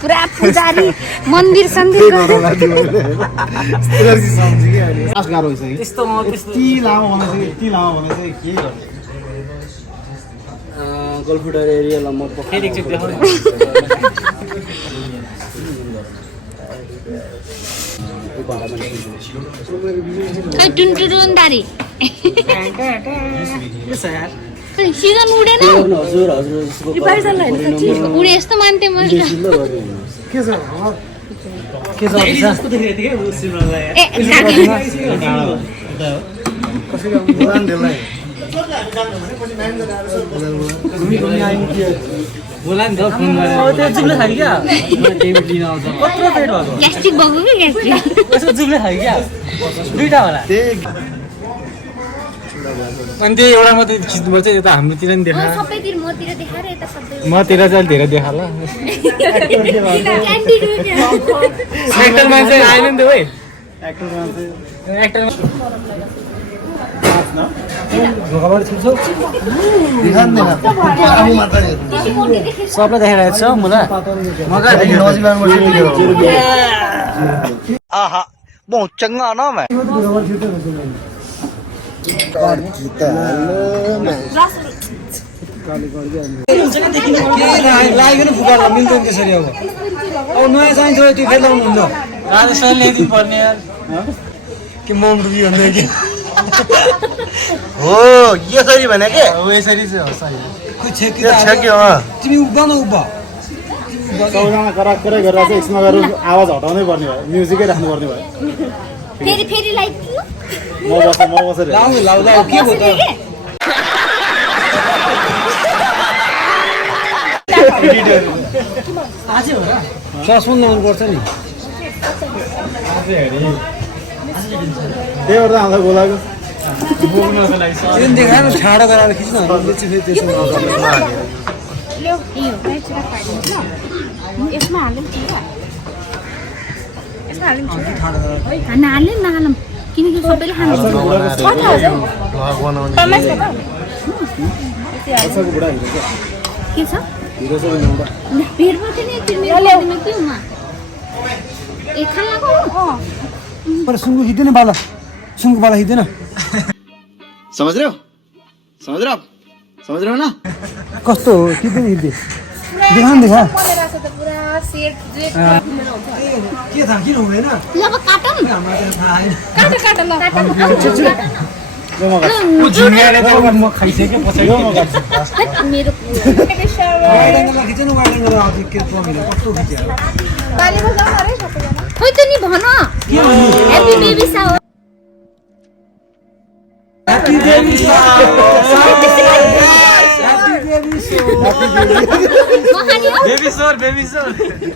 पुरा पुजारी मन्दिर सन्दिर गाह्रो भइसक्यो यति लामो बनाइसक्यो के गर्ने गल्फुडर एरियालाई म फेरि एकचोटि देखाउनु टुनटुन दारी सिजन उडेन हजुर हजुर उडे यस्तो मान्थे म के छ बोला नि त फोन गरेर जुब्ले खायो क्या डेबिट लिन आउँछ कत्रो पेट भएको ग्यास्ट्रिक भएको कि ग्यास्ट्रिक यसो जुब्ले खायो क्या दुईटा होला अनि त्यो एउटा मात्रै खिच्नुपर्छ यता हाम्रोतिर नि देखा सबैतिर मतिर देखाएर यता सबै मतिर चाहिँ धेरै देखाला एक्टर मान्छे आएन नि त ओइ एक्टर सबलाई देखाइरहेको छ मलाई आहा बहुत चंगा नाम है लाग्यो फुकाएर मिल्छ नि त्यसरी अब नयाँ चाहिन्छ त्यो फेरि लाउनुहुन्छ राजेशले ल्याइदिनु पर्ने यार के मम रुबी भन्दै कि हो यसरी भने के हो यसरी चाहिँ हो सही कुछ छ कि तिमी उभ्या न उभ्या सबैजना कराक करै गरेर चाहिँ यसमा गएर आवाज हटाउनै पर्ने भयो म्युजिकै राख्नु पर्ने भयो फेरि लाइट म बसेर लाउ के भयो त आजै हो र सस्पेन्ड लाउनु पर्छ नि त्यही भएर आउँदा बोलाएको देखाएर छाडो गराएर खिच्न यसमा हाल्यो नहालौँ किनकि सबैले खानु के छ भिड मात्रै नि के हुमा ए खान पर सुँगु खिच्दैन बाला सुँगु बाला खिच्दैन समझ रहे हो ना कस्तो हो खिच्दैन खिच्दै देखा के थाहा किन हुँदैन अब काटौँ म खाइसकेँ पछाडि मेरो खिच्नु कस्तो खिच्यो खोइ त नि भन ह्यापी बेबी सावर ह्यापी बेबी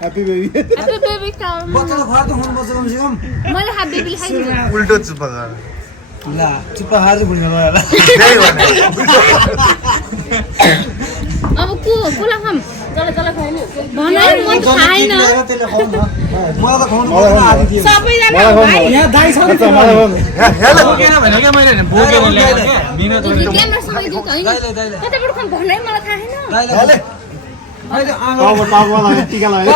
ह्यापी बेबी बच्चाको खुवाएर त हुनु पर्छ कमसे कम मैले हाफ बेबीले खाइदिनु उल्टो चुप्पा गर ल चुप्पा खाएर चाहिँ भुइँमा गयो होला अब कोला खाम भन म त खाइन मलाई त खुवाउनु पर्दैन आदि दियो सबैजना यहाँ दाइ छ नि त बोकेन भने क्या मैले बोकेर ल्याएको क्या बिना जोडेको क्यामेरा सबै दिन्छ हैन कताबाट खाम भन है मलाई थाहा छैन दाइले अहिले टाउकोमा टिका लगायो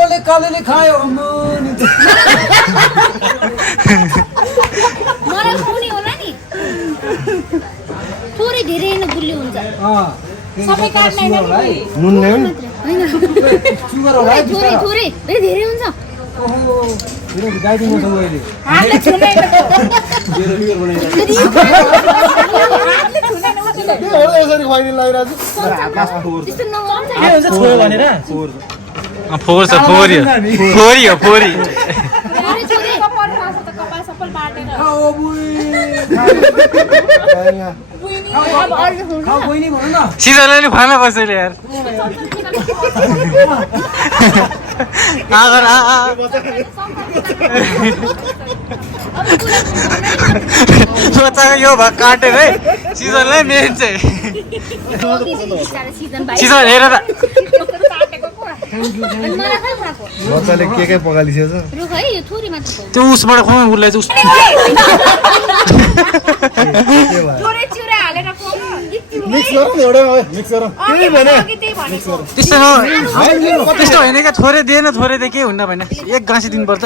ओले कालेले खायो अम्मनी मलाई खुवाउने होला नि थोरै धेरै हैन गुल्ली हुन्छ सबै काट्नै नुन ल्याउ हैन सुगर होला है थोरै थोरै धेरै हुन्छ ओहो मेरो गाइडिङ गर्छ अहिले हातले छुनै यसरी खुवाइदिनु लागिरहेको छु त्यस्तो नगर्नु के हुन्छ छोयो भनेर फोर छ फोरी हो फोरी कपाल सपल बाटेर खाऊ बुई अब अरु हुनु खाऊ बहिनी भन न सिजनले नि खाना कसैले यार आगर बच्चाको यो भाग काटेर है सिजनलाई मेन चाहिँ सिजन हेर त बच्चाले के पकालिसकेछ रुख है यो थोरै मात्र त्यो उसबाट खुवाउनु उसलाई चाहिँ थोरै चिउरा हालेर खुवाउनु मिक्स गरौँ न एउटा मिक्स गरौँ त्यही भने त्यस्तो होइन क्या थोरै दिएन थोरै दिए के हुन्न भने एक गाँसी दिनुपर्छ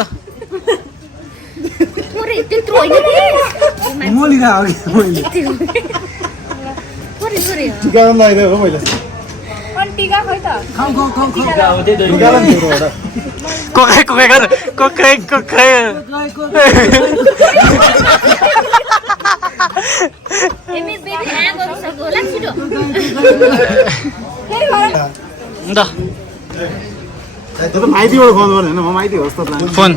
थोरै त्यत्रो होइन कि म लिएर मैले थोरै थोरै हो टिका पनि लगाइदियो हो मैले अनि टिका खै त खाऊ टिका पनि थियो एउटा कोकाइ कोकाइ गर कोकाइ कोकाइ एमिस बेबी ह्याङ गरिसक्यो होला छिटो अन्त त्यो त माइतीबाट फोन गर्ने होइन म माइती होस् त फोन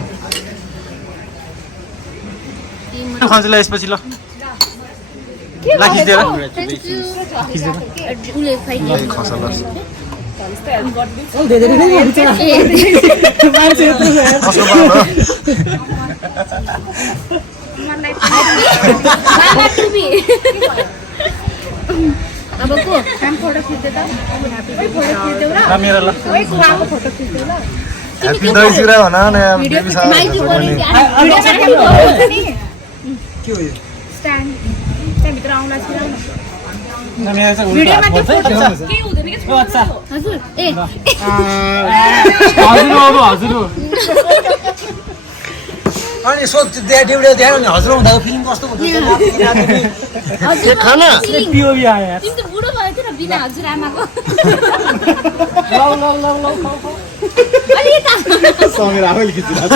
खन्चुला यसपछि ल ला खिच्दिएर उले खाइदियो मामा टुबी अब को काम फोटो खिच्दै त फोटो खिच्दै र मेरो ल ओइ कुवाको फोटो खिच्दै ल ह्याप्पी दही चिरा भन न बेबी साहब माइती बोली के हो यो स्ट्यान्ड त्यहाँभित्र आउला छिराउ मेरो चाहिँ भिडियोमा त्यो उल्टा फोटो के हुँदैन के हजुर ए हजुर हजुर अनि सोच देउडे देखायो नि हजुर हुँदा फिल्म कस्तो हुन्छ हजुर खाना पिओभी आयो यार तिमी त बुढो भयो थियो र बिना हजुर आमाको अलि यता समीर आफैले खिचिरहेको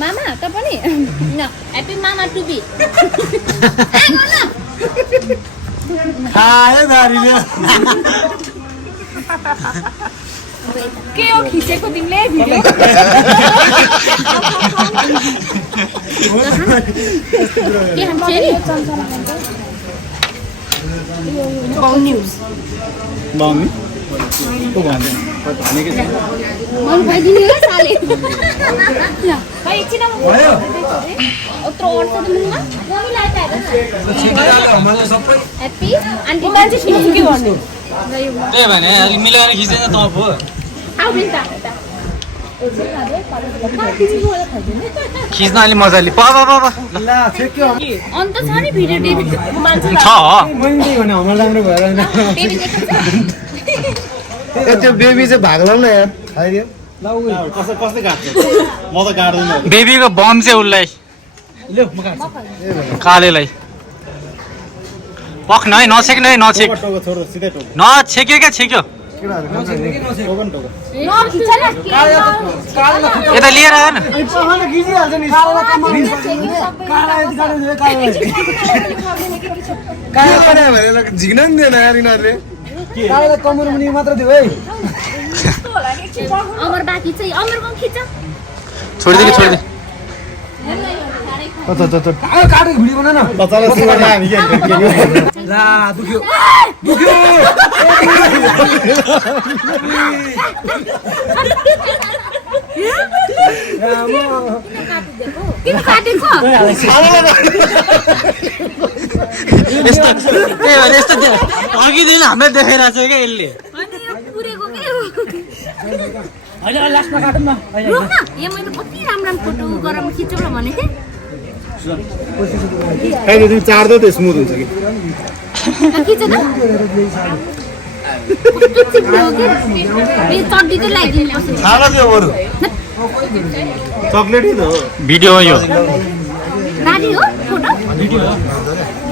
मामा त पनि ह्याप्पी मामा टुबी खायो नारीले के हो खिचेको तिमीले भिडियो के हान्छे नि बाउनी को भन्दैन भनेकै छ मन भइदिनु हो साले खै एकछिन अब अत्रो अड्छ त मुखमा मम्मी लाइ त सबै ह्याप्पी आन्टी मान्छे खिच्नु के भन्नु त्यही भने अलि मिलाएर खिच्दैन त अब आउ नि त खिच्न अलि मजाले पा ला ठेक्यो अन्त छ नि भिडियो डेबी मान्छे छ मैले भने हाम्रो राम्रो भएर डेबी ए त्यो बेबी चाहिँ भाग्ला न यार खाइदियो कसले काट्छ म त काट्दैन बेबीको बम चाहिँ उसलाई कालेलाई पक्न है नछेक्न है नछेक टोको छोरो सिधै टोको नछेक्यो क्या छेक्यो टोको न टोको नखिच न यता लिएर आऊ न झिक्न नि दिएन यार यिनीहरूले कमर मुनि मात्र दियो है अमर बाँकी चाहिँ अमरको खिच छोडिदे कि छोडिदे काटेको भिडियो बना न बच्चालाई सुगार्न हामी के ला दुख्यो दुख्यो किन काटेको यस्तो त्यही भएर यस्तो अघिदेखि हामीलाई देखाइरहेको छ क्या यसले अनि यो पुरेको के हो होइन लास्टमा काटौँ न रुक न यो मैले कति राम्रो फोटो गराउन खिचौँ भनेको खैले तिमी चाड्दै त स्मुथ हुन्छ कि खिच न कस्तो चिप्लो हो कि यो चड्डी त लगाइदिनु पर्छ खाना थियो बरु चक्लेटै त हो भिडियो हो यो गाडी हो फोटो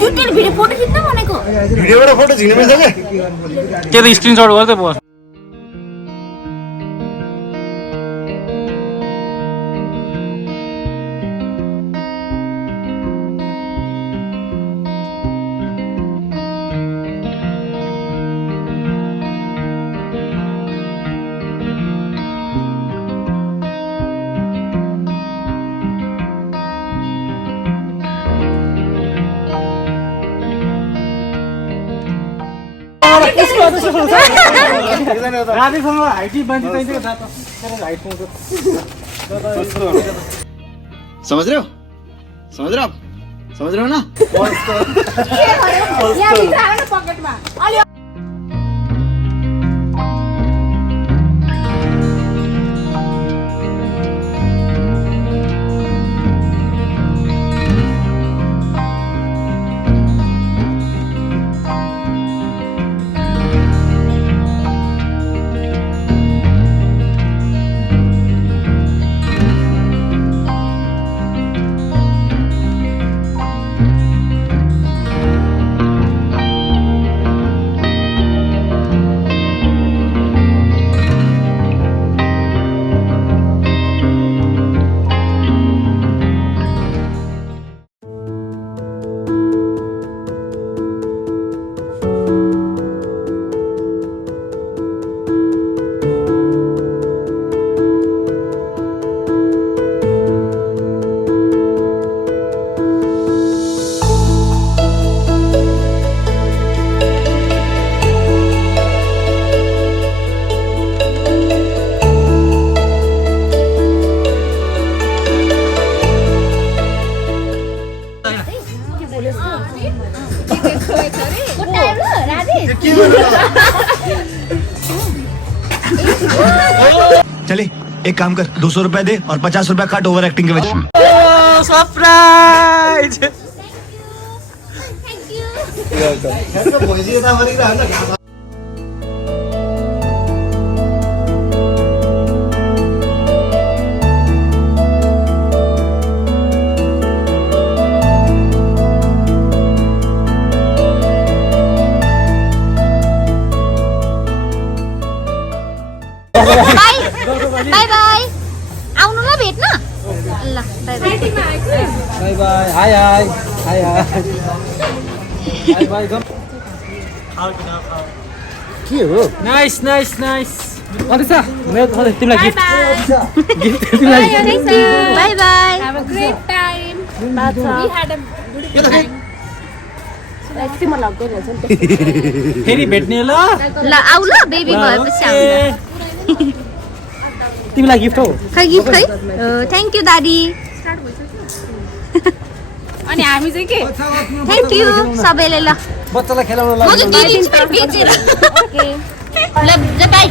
जुटेर भिडियो फोटो खिच्न भनेको भिडियोबाट फोटो झिक्न मिल्छ क्या त्यो त स्क्रिनसट गर्दै बस राधेसँग हाइटी बाँधी चाहिन्छ हाइट पाउँछ समझ रहे हो समझ रहे हो आप समझ रहे हो ना यहाँ भित्र आयो न पकेटमा अलि चले एक काम कर 200 रुपए दे और 50 रुपए काट ओवर एक्टिंग के वजह से। सरप्राइज बाई बाई आउनु ल भेट्न ल by by by by hi hi hi hi by by के हो नाइस नाइस नाइस अन्त तिमीलाई गिफ्ट गिफ्ट तिमीलाई by by Have a great time. We had a good time. फेरि भेट्ने ल ल आउ ल बेबी भएपछि आउनु तिमीलाई गिफ्ट हो खै गिफ्ट है थ्याङ्क यू दादी अनि हामी चाहिँ के थ्याङ्क यू सबैले ल बच्चालाई खेलाउन म चाहिँ दिदिन्छु फेरि बेचेर ल बाई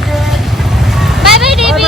बाई बाई डेबी